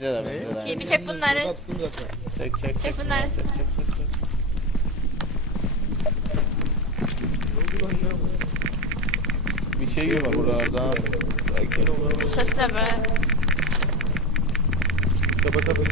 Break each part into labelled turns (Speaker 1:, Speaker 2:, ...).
Speaker 1: Bence de bence de.
Speaker 2: Şey, bir çek bunları.
Speaker 3: Attım zaten.
Speaker 2: Çek bunları.
Speaker 1: Çek. Bir şey var buralarda.
Speaker 2: Bu ses ne be?
Speaker 4: Kaba.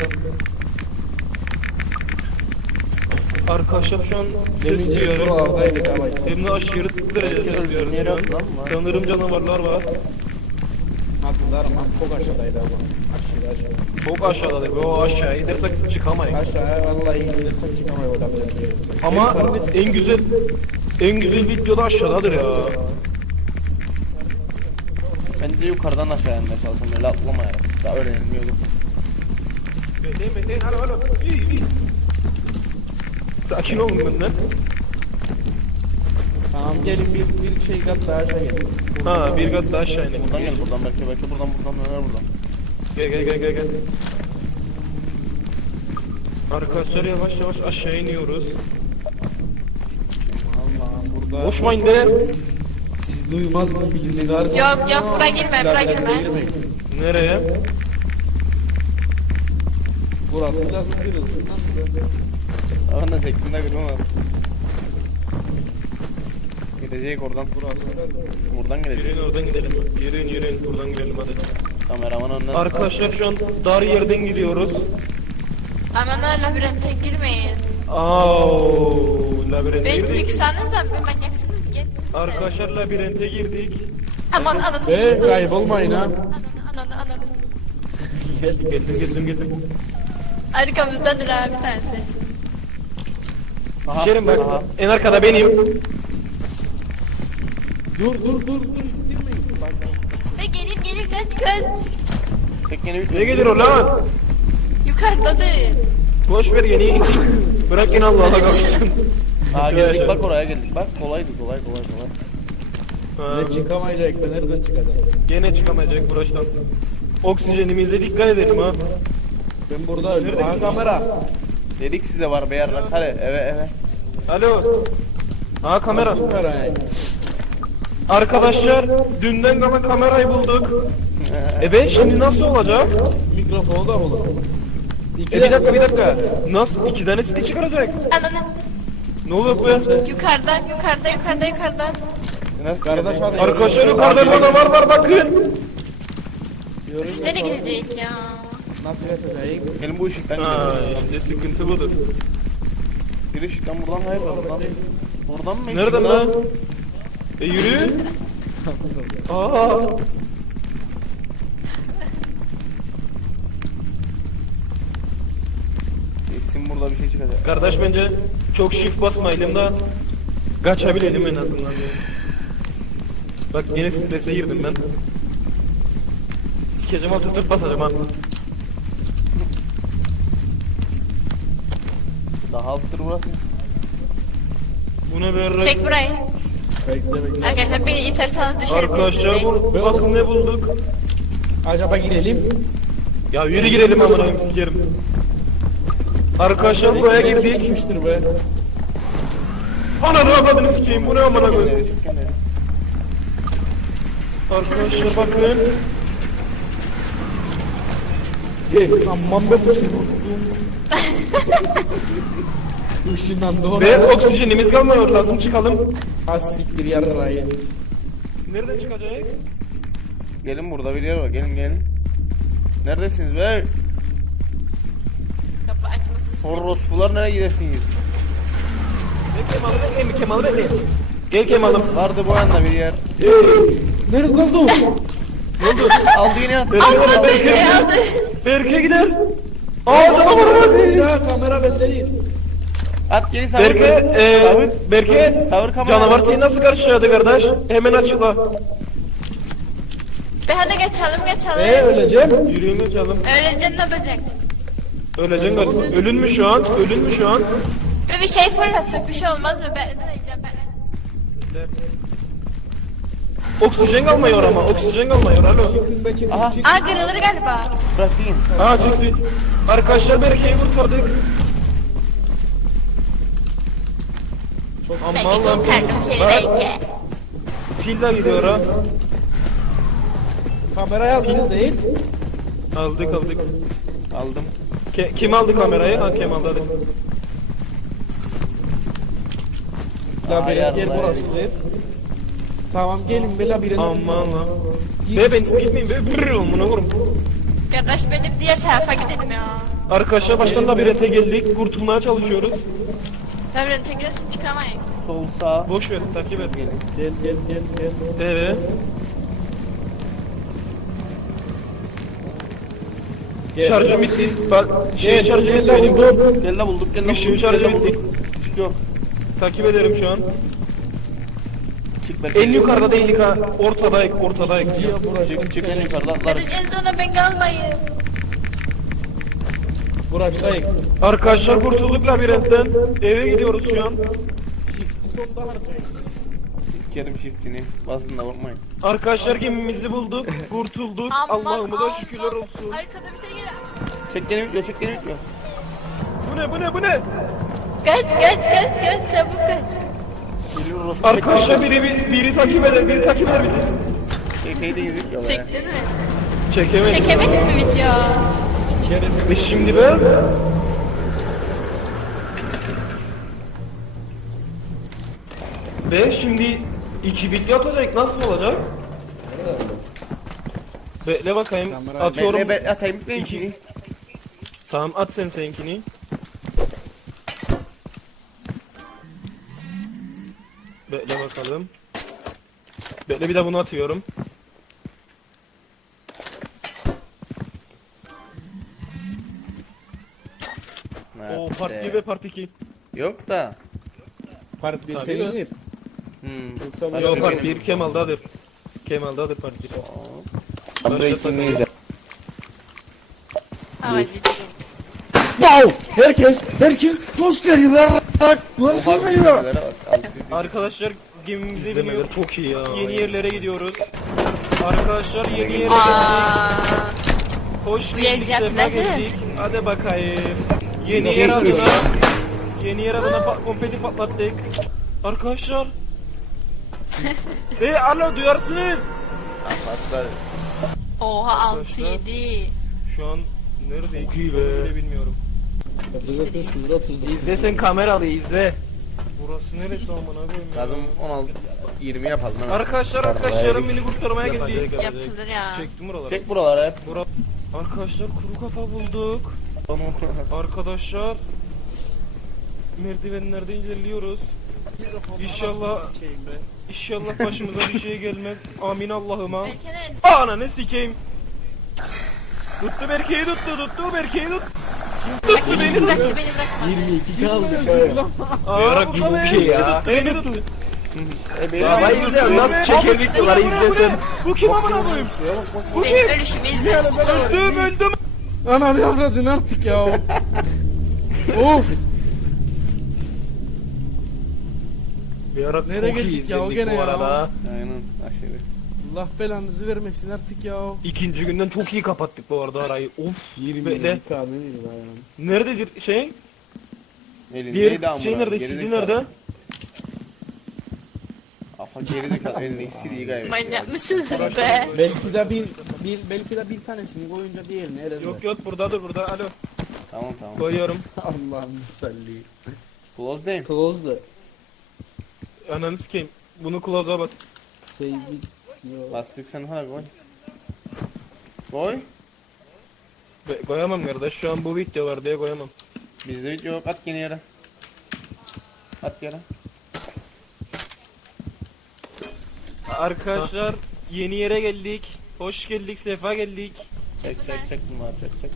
Speaker 4: Arkadaşlar şu an ses
Speaker 3: Demince
Speaker 4: duyuyorum.
Speaker 3: buralardaydık ama.
Speaker 4: Hem de aşırı derece ses duyuyorum şu an. Sanırım canavarlar var.
Speaker 3: Hatırlarım lan çok aşağıdaydı ama. Aşağı.
Speaker 4: Çok aşağıda ve o aşağıya gidersek çıkamayız.
Speaker 3: Aşağıya vallahi indirsek çıkamayız oradan.
Speaker 4: Ama en güzel videoda aşağıdadır ya.
Speaker 1: Bence yukarıdan aşağı inmeye çalışalım, öyle atlamayarak. Daha öğrenilmiyordu.
Speaker 4: Bekleyin alo. İyi. Sakin olun benden.
Speaker 3: Tamam gelin bir şey kat daha aşağı gelin.
Speaker 4: Ha bir kat daha aşağı inelim.
Speaker 1: Buradan gel, buradan belki buradan döner buradan.
Speaker 4: Gel. Arkadaşlar yavaş aşağı iniyoruz.
Speaker 3: Allah'ım burada.
Speaker 4: Koşmayın be.
Speaker 3: Siz duymazdınız bildiğiniz harika.
Speaker 2: Yok buraya girme.
Speaker 4: Nereye?
Speaker 3: Burası lazım kırılsın.
Speaker 1: Ağın da şeklinde gülüm var. Gidecek oradan. Buradan gidecek.
Speaker 4: Yürüyün oradan gidelim. Yürüyün buradan gidelim hadi.
Speaker 1: Kameraman önden.
Speaker 4: Arkadaşlar şu an dar yerden gidiyoruz.
Speaker 2: Aman ha labirente girmeyin.
Speaker 4: Labirente
Speaker 2: Ben
Speaker 4: girdik.
Speaker 2: çıksanıza bir manyaksınız geçsinize.
Speaker 4: Arkadaşlar labirente girdik.
Speaker 2: Aman ananı sikeyim.
Speaker 3: Kaybolmayın ha.
Speaker 2: Ananı.
Speaker 4: Geldim.
Speaker 2: Arkamızdadır abi bir tanesi.
Speaker 1: Aha,
Speaker 4: Sikerim bak.
Speaker 1: aha.
Speaker 4: En arkada benim.
Speaker 3: Dur. İttirmeyin. Bak.
Speaker 2: Ve gelir kaç.
Speaker 1: Tek yeni bir
Speaker 4: Ne gelir o lan?
Speaker 2: Yukarıdadır.
Speaker 4: Boş ver yeni. Bırak yine Allah'a kalsın.
Speaker 1: Aa geldik bak oraya geldik. Bak kolaydı kolay.
Speaker 3: Ne çıkamayacak ben nereden çıkacağım?
Speaker 4: Gene çıkamayacak burasından. Oksijenimize dikkat edelim ha.
Speaker 3: Ben burada öldüm. Aha kamera.
Speaker 1: Dedik size var be yarrak. Hadi eve.
Speaker 4: Alo. Ha kamera.
Speaker 3: Kamerayı.
Speaker 4: Arkadaşlar dünden kalan kamerayı bulduk. Şimdi nasıl olacak?
Speaker 3: Mikrofonu da bulur.
Speaker 4: Bir dakika. Nasıl? 2 tanesini çıkaracak.
Speaker 2: Ananı.
Speaker 4: Ne oluyor be?
Speaker 2: Yukarıda.
Speaker 1: Nasıl
Speaker 3: Kardeş hadi.
Speaker 4: Arkadaşlar yukarıda canavar var bakın.
Speaker 2: Nereye gidecek ya?
Speaker 3: Nasıl geçeceğiz?
Speaker 1: Gelin bu ışıktan
Speaker 4: Ha
Speaker 1: gidelim.
Speaker 4: işte sıkıntı budur.
Speaker 1: Bir ışıktan buradan hayır buradan. Buradan mı?
Speaker 4: Nereden lan? Yürü. Aa.
Speaker 1: Kesin burada bir şey çıkacak.
Speaker 4: Kardeş bence çok shift basmayalım da kaçabilelim en azından. Bak yine strese girdim ben. Sikeceğim tutup basacağım ha.
Speaker 1: Daha alttır burası.
Speaker 4: Bu ne be?
Speaker 2: Çek burayı.
Speaker 3: Bekle.
Speaker 2: Arkadaşlar beni iterseniz düşerim.
Speaker 4: Arkadaşlar bakın ne bulduk.
Speaker 3: Acaba girelim.
Speaker 4: Ya yürü girelim amına koyayım sikerim. Arkadaşlar buraya girdik.
Speaker 3: Çıkmıştır be.
Speaker 4: Ananı avradını sikeyim bu ne amına koyayım.
Speaker 1: Nereye çıkıyor nereye?
Speaker 4: Arkadaşlar bakın.
Speaker 3: Aman be bu seni. Işınlandı ona.
Speaker 4: Ve oksijenimiz kalmıyor lazım çıkalım.
Speaker 3: Az siktir yarrayı.
Speaker 4: Nereden çıkacak?
Speaker 1: Gelin burada bir yer var. Gelin. Neredesiniz be?
Speaker 2: Kapı açmasın.
Speaker 1: Orospular nereye gidersiniz?
Speaker 4: Kemal bekle. Gel Kemal'ım.
Speaker 1: Vardı bu yanda bir yer.
Speaker 3: Nerede kaldı?
Speaker 1: Aldı yine at.
Speaker 2: Allah beni aldı.
Speaker 4: Berke gider. Aa canavar var.
Speaker 3: Ya kamera bende değil.
Speaker 1: At geri savur.
Speaker 4: Berke
Speaker 1: Savur kamerayı.
Speaker 4: canavar seni nasıl karşıladı kardeş? Hemen açıkla.
Speaker 2: Be hadi geçelim.
Speaker 3: Öleceğim.
Speaker 4: Yürüyün geçelim.
Speaker 2: Öleceksin ne böcek?
Speaker 4: Öleceksin galiba. Ölün mü şu an?
Speaker 2: Ve bir şey fırlatsak bir şey olmaz mı? Ben deneyeceğim ben.
Speaker 4: Oksijen kalmıyor ama. Alo.
Speaker 3: Çıkın be çıkın.
Speaker 1: Aha.
Speaker 3: Çık.
Speaker 2: Aa kırılır galiba.
Speaker 1: Bırak deyin.
Speaker 4: Ha çıktı. Arkadaşlar Berke'yi kurtardık.
Speaker 2: Ben
Speaker 4: Aman Allah'ım.
Speaker 2: kurtardım seni belki.
Speaker 4: Pilla gidiyor ha.
Speaker 3: Kamerayı aldınız değil.
Speaker 4: Aldık.
Speaker 1: Aldım.
Speaker 4: Kim aldı kamerayı? Ha Kemal hadi.
Speaker 3: Labirent yer
Speaker 1: Allah.
Speaker 3: burasıdır. Tamam gelin be labirent.
Speaker 4: Aman lan. Be ben gitmeyeyim be. Brrr amına koyayım.
Speaker 2: Kardeş benim diğer tarafa gidelim ya.
Speaker 4: Arkadaşlar baştan labirente geldik. Kurtulmaya çalışıyoruz.
Speaker 2: Labirente girersin çıkamayın.
Speaker 1: Sol sağ.
Speaker 4: Boş ver takip et.
Speaker 3: Gel gel gel gel.
Speaker 4: Evet.
Speaker 3: Gel.
Speaker 4: Şarjım bitti. Bak şey
Speaker 3: Gel
Speaker 4: şarjım
Speaker 3: gel
Speaker 4: bitti
Speaker 3: la
Speaker 4: benim.
Speaker 3: buldum.
Speaker 1: Gel la bulduk gel la
Speaker 4: Işığı
Speaker 1: bulduk.
Speaker 4: şarjı
Speaker 1: Gel la bulduk.
Speaker 4: bitti.
Speaker 1: Işık yok.
Speaker 4: Takip ederim şu an.
Speaker 1: Çık ben.
Speaker 4: En yukarıda değildik ha. Ortadayık, ortadayık.
Speaker 3: Ya burası.
Speaker 1: Çık çık en yukarıda atlarız.
Speaker 2: Hadi en sona ben kalmayayım.
Speaker 3: Burasıdayız.
Speaker 4: Arkadaşlar kurtulduk labirentten. Eve gidiyoruz şu an.
Speaker 3: Shift'i sonda harcayın.
Speaker 1: Kerim shift'ini. Basın da vurmayın.
Speaker 4: Arkadaşlar gemimizi bulduk. Kurtulduk. Allah'ıma da şükürler olsun.
Speaker 2: Arkada bir şey geliyor.
Speaker 1: Çek gene bitiyor çek gene bitiyor.
Speaker 4: Bu ne?
Speaker 2: Kaç çabuk kaç.
Speaker 1: Geliyor orası.
Speaker 4: Arkadaşlar biri takip eder bizi.
Speaker 1: Çekeydi yürüyüp ya.
Speaker 2: Çektin mi?
Speaker 4: Çekemedim.
Speaker 2: Çekemedin mi video?
Speaker 4: Ve şimdi ben... Ve şimdi 2 video atacak nasıl olacak? Bekle bakayım. Atıyorum.
Speaker 1: Ben atayım ben ki.
Speaker 4: Tamam at sen seninkini. Bekle bakalım. Bekle bir de bunu atıyorum. O part 1 ve part 2.
Speaker 1: Yok da.
Speaker 3: Part 1
Speaker 4: Tabii
Speaker 3: senindir.
Speaker 1: Hmm.
Speaker 4: Yok part 1 Kemal'dadır. Kemal'dadır part 1.
Speaker 1: Tam da ikimiz.
Speaker 2: Ağacı.
Speaker 3: Wow! Herkes hoş geliyorlar. Lan siz mi ya?
Speaker 4: Arkadaşlar gemimize biniyoruz. Çok iyi ya. Yeni yerlere gidiyoruz. Arkadaşlar yeni yerlere
Speaker 2: Aaa.
Speaker 4: hoş
Speaker 2: Bu
Speaker 4: geldik,
Speaker 2: yer
Speaker 4: sefa
Speaker 2: nasıl?
Speaker 4: geldik. Hadi bakayım. Yeni yer adına konfeti patlattık. Arkadaşlar. Alo duyarsınız.
Speaker 1: Aslar.
Speaker 2: Oha 6-7.
Speaker 4: Şu an neredeyiz? Çok iyi be. Bile bilmiyorum.
Speaker 3: Zaten sınır 30
Speaker 4: İzle sen kameralı izle. Burası neresi amına koyayım ya?
Speaker 1: Lazım 16 20 yapalım. hemen.
Speaker 4: Arkadaşlarım beni kurtarmaya geldi.
Speaker 2: Yapılır ya.
Speaker 4: Çektim buraları.
Speaker 1: Çek buraları hep.
Speaker 4: Arkadaşlar kuru kafa bulduk. Arkadaşlar merdivenlerde ilerliyoruz. İnşallah başımıza bir şey gelmez. Amin Allah'ıma.
Speaker 2: Belki nerede?
Speaker 4: Ananı sikeyim. Tuttu Berke'yi tuttu Berke'yi tut. Tuttu beni tuttu.
Speaker 2: Bıraktı beni bırakma.
Speaker 3: 22 kaldı.
Speaker 4: Aa bu ne ya? Beni tuttu.
Speaker 1: Baba
Speaker 4: izle nasıl çeker videoları izlesin. Bu kim amına koyayım? Bu
Speaker 2: Benim
Speaker 4: kim?
Speaker 2: ölüşümü izlersin.
Speaker 4: Öldüm.
Speaker 3: Ananı avradın artık ya. Of.
Speaker 4: Bir ara
Speaker 3: Nereye
Speaker 4: çok iyi
Speaker 3: geldik ya, o
Speaker 4: izledik
Speaker 3: gene
Speaker 4: bu
Speaker 3: ya?
Speaker 4: arada.
Speaker 1: Aynen aşırı.
Speaker 3: Allah belanızı vermesin artık ya.
Speaker 4: İkinci günden çok iyi kapattık bu arada arayı. Of.
Speaker 3: 20
Speaker 4: Böyle.
Speaker 3: kanuni
Speaker 4: Nerededir şey?
Speaker 1: Elindeydi
Speaker 4: Diğer
Speaker 1: amına,
Speaker 4: şey nerede?
Speaker 1: geri
Speaker 4: CD
Speaker 1: zekalı.
Speaker 4: nerede?
Speaker 1: Afa geri zekalı elindeki CD'yi kaybetti.
Speaker 2: Manyak mısınız be?
Speaker 3: Belki de bir tanesini koyunca diğerini herhalde.
Speaker 4: Yok buradadır burada. Alo.
Speaker 1: Tamam tamam.
Speaker 4: Koyuyorum.
Speaker 3: Allah'ım salli.
Speaker 1: Close değil.
Speaker 3: Close'da.
Speaker 4: Ananı sikeyim. Bunu close'a bas.
Speaker 3: Save it. Yo.
Speaker 1: Lastik sen ha koy. Koy.
Speaker 4: Koyamam kardeş. Şu an bu video var diye koyamam.
Speaker 1: Bizde video yok at yine yere. At yere.
Speaker 4: Arkadaşlar yeni yere geldik. Hoş geldik. Sefa geldik.
Speaker 1: Çek bunlar çek.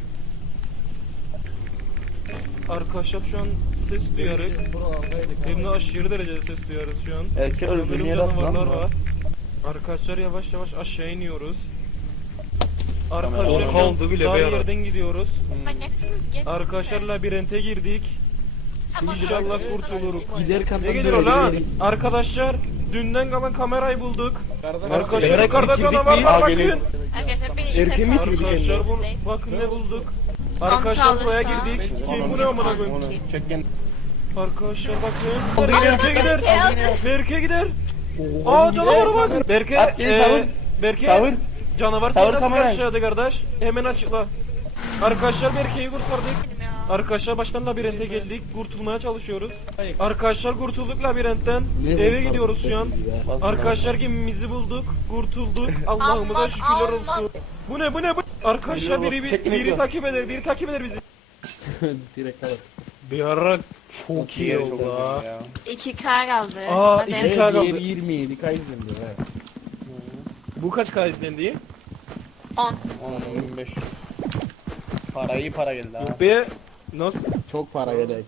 Speaker 4: Arkadaşlar şu an ses duyarız. Hem de aşırı derecede ses duyarız şu an.
Speaker 1: Erkek öldüğün
Speaker 4: Ölüm
Speaker 1: yere at
Speaker 4: canavarlar
Speaker 1: lan.
Speaker 4: var. Arkadaşlar yavaş yavaş aşağı iniyoruz.
Speaker 1: Tamam,
Speaker 4: Arkadaşlar
Speaker 1: kaldı
Speaker 4: bile dar yerden gidiyoruz.
Speaker 2: Manyaksınız. Gelin
Speaker 4: Arkadaşlar labirente girdik. İnşallah kurtuluruz.
Speaker 3: Gider
Speaker 4: Ne
Speaker 3: kandan
Speaker 4: geliyor lan? Arkadaşlar dünden kalan kamerayı bulduk. Arkadaşlar yukarıda canavar var bakın.
Speaker 2: Arkadaşlar beni
Speaker 4: Erkeği mi
Speaker 2: internet
Speaker 4: bitirdik?
Speaker 2: sağlayın.
Speaker 4: Arkadaşlar bakın ne bulduk. Arkadaşlar buraya girdik. Kim bu ne amına koyayım?
Speaker 1: Çek gene.
Speaker 4: Arkadaşlar bakın. Berke gider.
Speaker 2: Aldı.
Speaker 4: Berke gider. Aa canavara bak. Berke
Speaker 1: At geri savur.
Speaker 4: Berke
Speaker 1: Savur.
Speaker 4: canavar
Speaker 1: Savur
Speaker 4: seni nasıl
Speaker 1: kamerayı.
Speaker 4: aşağıda kardeş? Hemen açıkla. Arkadaşlar Berke'yi kurtardık.
Speaker 2: Benim ya.
Speaker 4: Arkadaşlar baştan labirente geldik. Kurtulmaya çalışıyoruz.
Speaker 3: Hayır.
Speaker 4: Arkadaşlar kurtulduk labirentten.
Speaker 3: Ne
Speaker 4: Eve
Speaker 3: kurtardık
Speaker 4: gidiyoruz şu an.
Speaker 3: sizi be?
Speaker 4: Arkadaşlar gemimizi bulduk. Kurtulduk. Allah'ımıza şükürler olsun. Bu ne bu ne bu? Arkadaşlar biri takip eder. Biri takip eder bizi.
Speaker 3: Direkt alır.
Speaker 4: Bir ara çok iyi oldu
Speaker 1: Çok
Speaker 4: ha.
Speaker 1: ya.
Speaker 2: 2K kaldı.
Speaker 4: Aa,
Speaker 2: Hadi.
Speaker 4: 2K.
Speaker 3: Evet,
Speaker 4: kaldı.
Speaker 3: diğeri 27 K izlendi be.
Speaker 4: Bu kaç K izlendi?
Speaker 2: 10.
Speaker 1: 15. Para iyi para geldi ha.
Speaker 4: Be nasıl?
Speaker 3: Çok para gerek.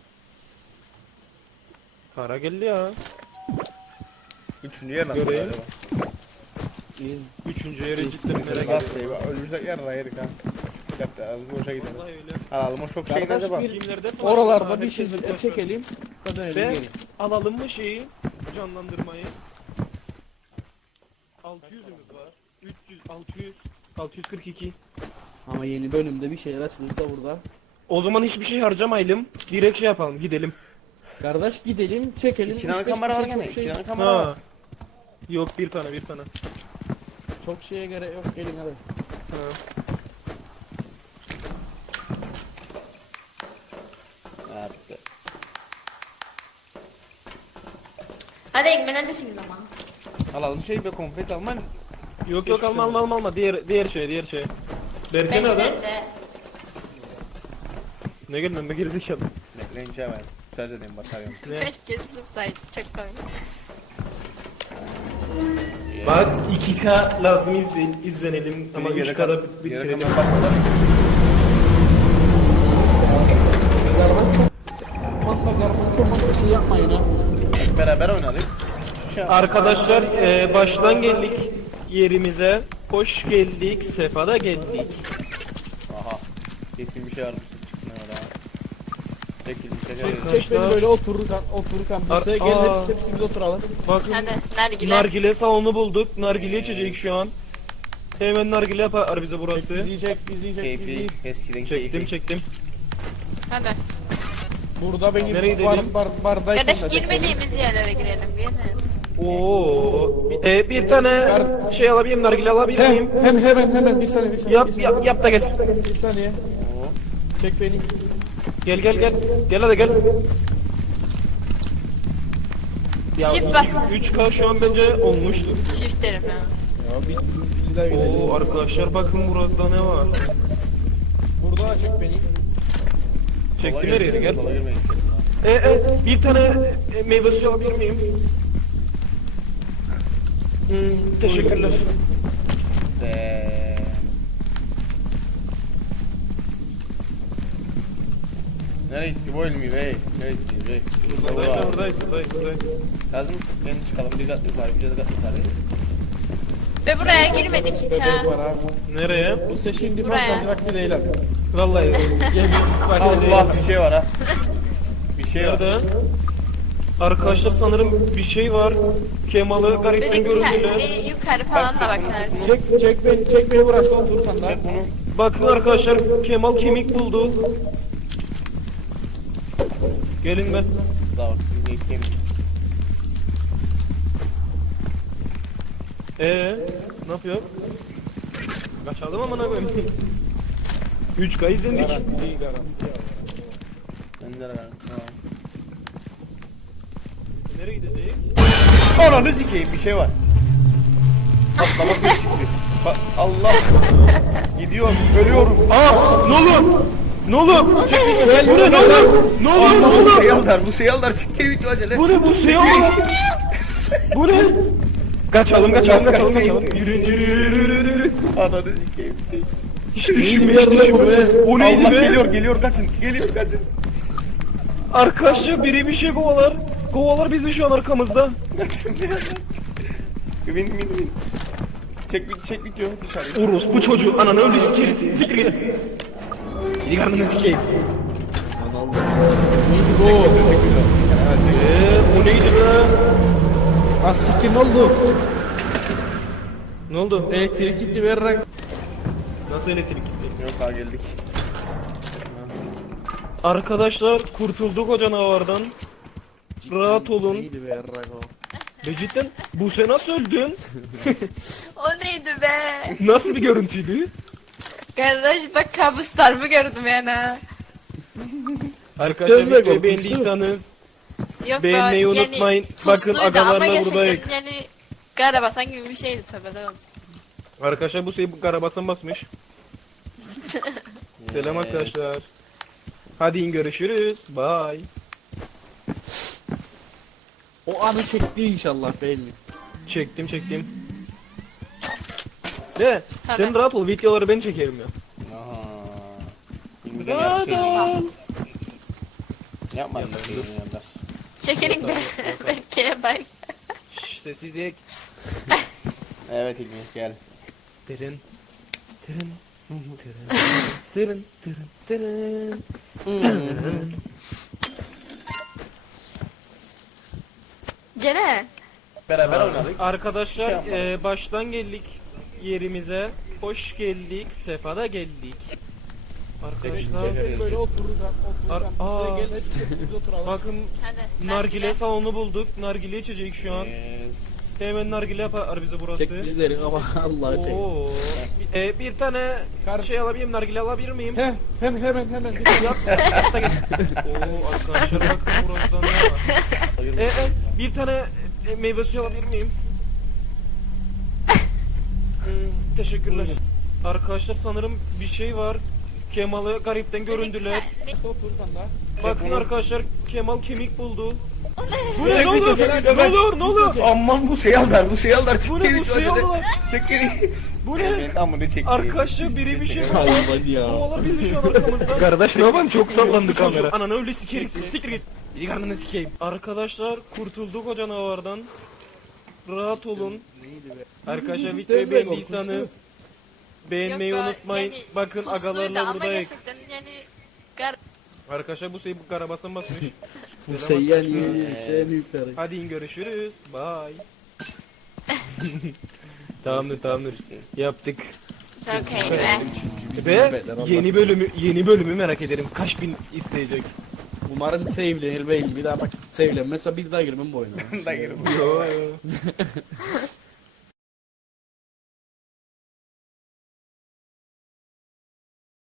Speaker 4: Para geldi ya.
Speaker 1: Üçüncü yer nasıl
Speaker 4: Göreyim.
Speaker 1: acaba?
Speaker 3: Biz
Speaker 4: Üçüncü yere cidden merak
Speaker 1: Merak
Speaker 4: ettim.
Speaker 1: ettim. Ölürsek yarra yedik ha. Dikkatli alalım boşa gidelim.
Speaker 4: Vallahi öyle.
Speaker 1: Alalım o çok şey
Speaker 3: Kardeş
Speaker 1: acaba.
Speaker 3: bir-
Speaker 4: Filmlerde falan
Speaker 3: oralarda
Speaker 4: var,
Speaker 3: bir
Speaker 4: hep
Speaker 3: şey
Speaker 4: çocuklar.
Speaker 3: çekelim. Dönelim
Speaker 4: Ve
Speaker 3: geri.
Speaker 4: alalım mı şeyi? Canlandırmayı. 600'ümüz var. 300, 600, 642.
Speaker 3: Ama yeni bölümde bir şeyler açılırsa burada.
Speaker 4: O zaman hiçbir şey harcamayalım. Direkt şey yapalım, gidelim.
Speaker 3: Kardeş gidelim çekelim.
Speaker 1: İki tane
Speaker 3: Üç beş
Speaker 1: kamera
Speaker 3: bir
Speaker 1: var
Speaker 3: şey,
Speaker 1: gene.
Speaker 3: çok şey-
Speaker 1: İki tane kamera var.
Speaker 4: Ha. Yok bir tane.
Speaker 3: Çok şeye gerek yok gelin hadi.
Speaker 4: Ha.
Speaker 1: Evet.
Speaker 2: Hadi Ekmen neredesiniz ama?
Speaker 1: Alalım şey be konfet alman.
Speaker 4: Yok alma. Diğer şey. Berke
Speaker 2: Belki
Speaker 4: nerede?
Speaker 2: nerede?
Speaker 4: Ne gelmem be gerizekalı.
Speaker 1: Bekleyin şey var. Söz edeyim batarıyorum.
Speaker 4: Ne?
Speaker 2: Belki zıplayız. Çok komik.
Speaker 4: Bak 2K lazım izlenelim ama 3K'da bitirelim.
Speaker 3: Bakma garban çok fazla şey yapmayın ha.
Speaker 1: Beraber oynayalım.
Speaker 4: Arkadaşlar baştan geldik yerimize. Hoş geldik, sefada geldik.
Speaker 1: Aha. Kesin bir şey var. Çıkmıyor ha. Çekil bir şey.
Speaker 3: Çek beni böyle otururken bursaya gel
Speaker 4: Aa.
Speaker 3: hepsi biz oturalım.
Speaker 4: Bakın
Speaker 2: Hadi nargile.
Speaker 4: nargile salonu bulduk. Nargile içecek şu an. Hemen nargile yapar bize burası.
Speaker 3: Bizi çek bizi.
Speaker 1: Keyfi. Eskiden
Speaker 4: Çektim.
Speaker 1: keyfi.
Speaker 2: Hadi.
Speaker 3: Burada benim
Speaker 4: Nereye gidelim?
Speaker 3: bardayken
Speaker 2: Kardeş girmediğimiz yerlere girelim. Gelin.
Speaker 4: Oo. Bir tane şey alabilir miyim? Nargile alabilir miyim?
Speaker 3: Hemen bir saniye.
Speaker 4: Yap da gel.
Speaker 3: Bir saniye. Çek beni.
Speaker 4: Gel hadi gel.
Speaker 2: Shift basın.
Speaker 4: 3K şu an bence olmuştur.
Speaker 2: Shift derim ya.
Speaker 3: Ya bitsin bir daha gidelim.
Speaker 4: Oo arkadaşlar bakın burada ne var.
Speaker 3: Burada çek beni.
Speaker 4: Çektim her yere gel.
Speaker 1: Sola girmeyin.
Speaker 4: Bir tane meyve suyu alabilir miyim? Teşekkürler.
Speaker 1: Nereye gitti bu ilmi bey? Nereye gitti bey?
Speaker 4: Buradayım.
Speaker 1: Lazım ben çıkalım bir kat yukarı bir kat yukarı.
Speaker 2: Ve buraya girmedik hiç
Speaker 3: Bebek
Speaker 2: ha.
Speaker 3: var abi.
Speaker 4: Nereye?
Speaker 3: Bu seçim bir
Speaker 2: Buraya.
Speaker 3: fantazrak değil abi.
Speaker 4: Vallahi.
Speaker 3: Gel bak
Speaker 1: Allah bir şey var ha. Bir şey var.
Speaker 4: Nerede? Arkadaşlar sanırım bir şey var. Kemal'ı garipten
Speaker 2: Dedik
Speaker 4: görüntüler.
Speaker 2: bir yukarı falan da bakın artık.
Speaker 3: Çek beni burası otur sen de.
Speaker 1: Çek bunu.
Speaker 4: Bakın arkadaşlar Kemal kemik buldu. Gelin ben.
Speaker 1: Daha bak şimdi yeteyim.
Speaker 4: Ne yapıyor? Kaçalım amına koyayım. 3K izlendik.
Speaker 1: Ben de
Speaker 4: Nereye gidecek?
Speaker 1: Ananı sikeyim bir şey var. Patlamak bir çıktı. Allah. Gidiyorum, ölüyorum.
Speaker 4: Ne olur? Bu ne?
Speaker 1: Bu seyallar, bu seyallar çıktı video acele.
Speaker 4: Bu ne bu seyir? Bu ne? Kaçalım. Yürü.
Speaker 1: Ananı sikeyim.
Speaker 4: Hiç düşünmemiştim. O neydi
Speaker 1: Allah
Speaker 4: be?
Speaker 1: geliyor kaçın.
Speaker 4: Arkadaşlar biri bir şey kovalar. Kovalar bizi şu an arkamızda.
Speaker 1: Bin. Çek video dışarı.
Speaker 4: Urus bu çocuğu ananı öldü sikerim seni. Siktir git. Gidi karnını sikeyim.
Speaker 3: Neydi bu?
Speaker 4: Bu neydi be?
Speaker 3: Ah siktir ne oldu?
Speaker 4: Ne oldu?
Speaker 3: Elektrik gitti vererek.
Speaker 4: Nasıl elektrik gitti?
Speaker 1: Yok ha geldik.
Speaker 4: Arkadaşlar kurtulduk o canavardan. Rahat olun.
Speaker 3: Neydi vererek o?
Speaker 4: Ve cidden bu sen nasıl öldün?
Speaker 2: O neydi be?
Speaker 4: Nasıl bir görüntüydü?
Speaker 2: Kardeş bak kabuslarımı gördüm yani.
Speaker 4: Arkadaşlar
Speaker 3: Dövme
Speaker 4: videoyu
Speaker 3: korkunç,
Speaker 4: beğendiyseniz
Speaker 2: Yok
Speaker 4: beğenmeyi
Speaker 2: yani
Speaker 4: unutmayın. Bakın
Speaker 2: pusluydu
Speaker 4: agalarla
Speaker 2: ama gerçekten
Speaker 4: buradayız.
Speaker 2: yani karabasan gibi bir şeydi tövbeler olsun.
Speaker 4: Arkadaşlar bu şeyi karabasan basmış. Selam
Speaker 1: Yes.
Speaker 4: arkadaşlar. Hadi in görüşürüz. Bye.
Speaker 3: O anı çekti inşallah belli.
Speaker 4: Çektim. De
Speaker 2: Hadi.
Speaker 4: sen rahat ol, videoları ben çekerim ya.
Speaker 1: Aha. Bilmeden yarışıyor. Yapma
Speaker 4: Yanlar,
Speaker 1: yapma.
Speaker 4: dur.
Speaker 1: Yanlar.
Speaker 2: Çekelim be. Belki bak.
Speaker 4: Şşş, sessizlik.
Speaker 1: Evet İlmi gel.
Speaker 4: Tırın. Tırın. Tırın. Tırın. Tırın.
Speaker 2: Gene.
Speaker 1: Beraber oynadık.
Speaker 4: Arkadaşlar
Speaker 1: Şey yapmadık.
Speaker 4: baştan geldik yerimize. Hoş geldik. Sefada geldik. Arkadaşlar
Speaker 1: Çekelim.
Speaker 3: Böyle oturacağım.
Speaker 4: Aa.
Speaker 3: Şuraya gel hep sessiz oturalım.
Speaker 4: bakın
Speaker 2: Hadi.
Speaker 4: nargile salonu bulduk. Nargile içecek şu an.
Speaker 1: Yes.
Speaker 4: Hemen nargile yapar bize burası.
Speaker 3: Çek bizleri ama Allah'a çek.
Speaker 4: Oo. Bir tane şey alabilir miyim? Nargile alabilir miyim?
Speaker 3: Hemen.
Speaker 4: Hatta gel. Oo arkadaşlar bakın burası ne var.
Speaker 1: Ayırmışsın ya.
Speaker 4: Bir tane meyve suyu alabilir miyim? Teşekkürler. Arkadaşlar sanırım bir şey var. Kemal'ı garipten göründüler.
Speaker 3: Otur sen de.
Speaker 4: Bakın arkadaşlar Kemal kemik buldu. Bu
Speaker 1: Direkt
Speaker 4: ne olur?
Speaker 1: video
Speaker 4: Ne olur? Ne olur?
Speaker 1: Aman bu şey aldılar, bu şey aldılar.
Speaker 4: Bu ne? Bu suyu aldılar.
Speaker 1: Çek geri.
Speaker 4: Bu ne?
Speaker 1: Amını çek.
Speaker 4: Arkadaşlar biri bir şey
Speaker 3: Allah ya.
Speaker 4: Kovalar bizi şu an arkamızdan.
Speaker 5: Kardeş ne yapayım, çok sallandı kamera.
Speaker 4: Ananı öyle sikerim. Siktir git. İlk ananı sikeyim. Arkadaşlar kurtulduk o canavardan. Rahat olun. Arkadaşlar videoyu beğendiyseniz beğenmeyi
Speaker 2: Yok,
Speaker 4: unutmayın.
Speaker 2: yani
Speaker 4: Bakın
Speaker 2: pusluydu
Speaker 4: agalarla
Speaker 2: ama
Speaker 4: buradayız.
Speaker 2: gerçekten yani kar
Speaker 4: Arkadaşlar bu şeyi bu karabasan basmış.
Speaker 3: Bu
Speaker 4: Selam
Speaker 3: seyyen
Speaker 4: arkadaşlar.
Speaker 3: iyi yukarı.
Speaker 4: Hadi in görüşürüz. Bye. Tamamdır. Yaptık.
Speaker 2: çok iyi be.
Speaker 4: Ve yeni bölümü merak ederim. Kaç bin isteyecek.
Speaker 3: Umarım save'lenir belli. Bir daha bak save'len. Mesela bir daha girmem bu oyuna.
Speaker 1: Da geri.
Speaker 4: Yo.